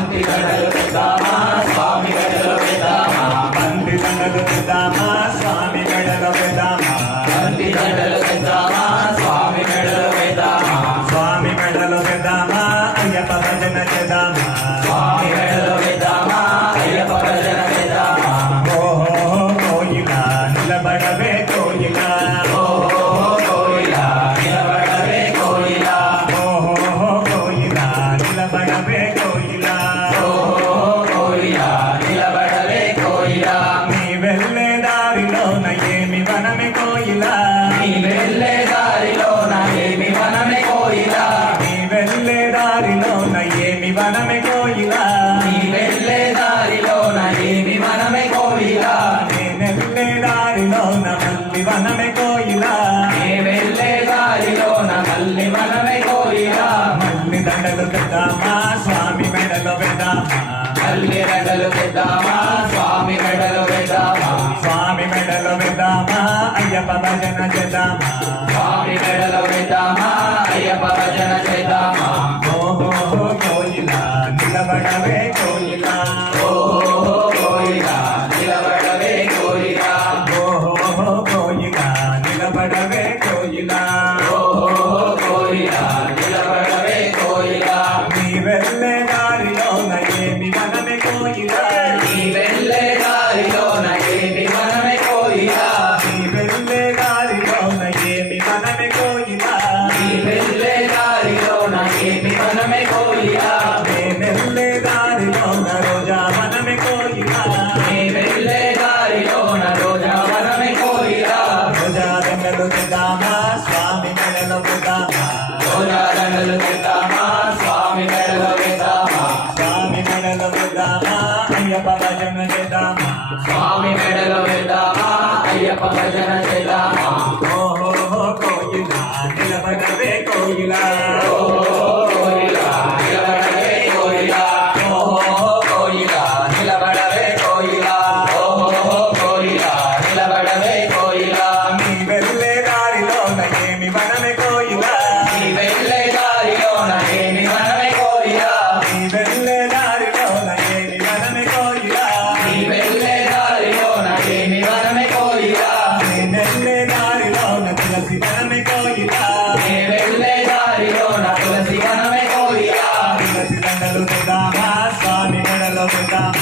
బంతి దండలు తెద్దామా స్వామి మెడలో వేద్దామా బంతి దండలు తెద్దామా స్వామి మెడలో వేద్దామా బంతి దండలు తెద్దామా స్వామి మెడలో వేద్దామా స్వామి మెడలో వేద్దామా అయ్యప్ప భజన చేద్దామా స్వామి మెడలో వేద్దామా అయ్యప్ప భజన వేద్దామా ఓహో కోయిలా నిలబడవే కోయిలా ఓహో కోయిలా నిలబడవే కోయిలా ఓహో కోయిలా నిలబడవే కోయిలా ఓహో కోయిలా నిలబడవే కోయిలా నీ వెళ్ళే దారిలోన ఏమి వనమే కోయిలా నీ వెళ్ళే దారిలోన ఏమి వనమే కోయిలా నీ వెళ్ళే దారిలోన ఏమి వనమే కోయిలా నీ వెళ్ళే దారిలోన ఏమి వనమే కోయిలా నేనెళ్ళే దారిలోన మల్లి వనమే కోయిలా నే వెళ్ళే దారిలోన మల్లి వనమే కోయిలా మల్లి దండలు తెద్దామా స్వామి మెడలో వేద్దామా మల్లి దండలు తెద్దామా స్వామి మెడలో వేద్దామా స్వామి మెడలో వేద్దామా అయ్యప్ప భజన చేద్దామా స్వామి మెడలో వేద్దామా అయ్యప్ప భజన చేద్దామా ఓహో కోయిలా నిలబడవే కోయిలా ఓహో కోయిలా నిలబడవే కోయిలా ఓహో కోయిలా నిలబడవే కోయిలా ఓహో కోయిలా నిలబడవే కోయిలా నీ వెళ్ళే దారిలోన ఏమి వనమే కోయిలా నీ వెళ్ళే దారిలోన ఏమి వనమే కోయిలా నీ వెళ్ళే దారిలోన ఏమి వనమే కోయిలా నీ వెళ్ళే దారిలోన ఏమి వనమే కోయిలా నేనెళ్ళే దారిలోన రోజా వనమే కోయిలా నీ వెళ్ళే దారిలోన రోజా వనమే కోయిలా రోజా దండలు తెద్దామా స్వామి మెడలో వేద్దామా రోజా దండలు తెద్దామా స్వామి మెడలో వేద్దామా స్వామి మెడలో వేద్దామా అయ్యప్ప భజన చేద్దామా స్వామి మెడలో వేద్దామా అయ్యప్ప భజన చేద్దామా ఓహో కోయిలా నిలబడవే కోయిలా ఓహో కోయిలా నిలబడవే కోయిలా ఓహో కోయిలా నిలబడవే కోయిలా ఓహో కోయిలా నిలబడవే కోయిలా నీ వెళ్ళే దారిలోన ఏమి వనమే కోయిలా నీ వెళ్ళే దారిలోన ఏమి వనమే కోయిలా నీ వెళ్ళే దారిలోన ఏమి వనమే కోయిలా నీ వెళ్ళే దారిలోన ఏమి వనమే కోయిలా నేనెళ్ళే దారిలోన తులసి వనమే కోయిలా నే వెళ్ళే దారిలోన తులసి వనమే కోయిలా తులసి దండలు తెద్దామా స్వామి మెడలో వేద్దామా